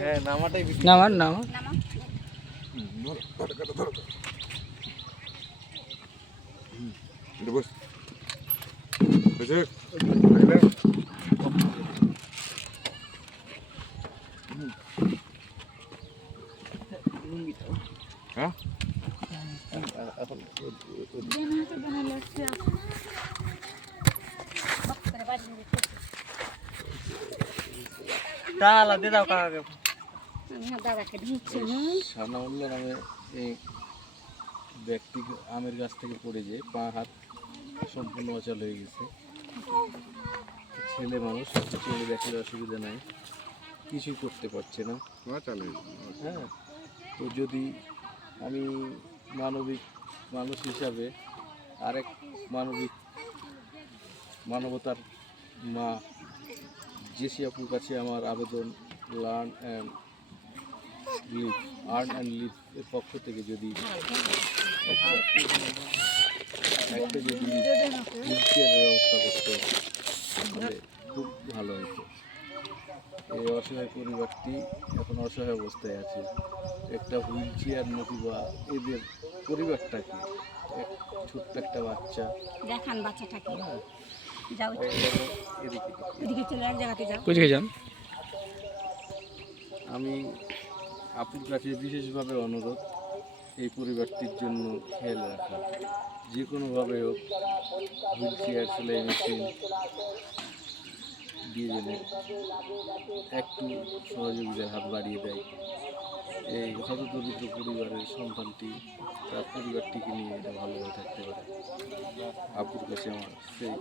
হ্যাঁ নামাটাই বেশি। নামা নামা বস হ্যাঁ এখন তালা দিয়ে দাও কাকাকে। সানাউল্লাহ নামে এই ব্যক্তি আমের গাছ থেকে পড়ে যে পা হাত সম্পূর্ণ অচল হয়ে গেছে। ছেলে মানুষ চলে দেখলে অসুবিধা নাই, কিছুই করতে পারছে না। হ্যাঁ, তো যদি আমি মানুষ হিসাবে আরেক মানবতার মা জেসি আপুর কাছে আমার আবেদন, আর্ন অ্যান্ড লিভ এর পক্ষ থেকে যদি একটা যদি হুইলচেয়ারের ব্যবস্থা করতে তাহলে খুব ভালো হতো। এই অসহায় পরিবারটি এখন অসহায় অবস্থায় আছে। একটা হুইলচেয়ার নতুবা এদের পরিবারটাকে, ছোট্ট একটা বাচ্চা দেখান বাচ্চাটাকে, হ্যাঁ, যাও এদিকে চলে এক জায়গাতে যাও। কোথায় যান? আমি আপুর কাছে বিশেষভাবে অনুরোধ, এই পরিবারটির জন্য খেয়াল রাখা, যে কোনোভাবে হোক হুইল চেয়ার, সেলাই মেশিন দিয়ে দিলে একটু সহযোগিতার হাত বাড়িয়ে দেয়। এই হতদরিদ্র পরিবারের সন্তানটি তার পরিবারটিকে নিয়ে এটা ভালোভাবে থাকতে পারে। আপুর কাছে আমার সেই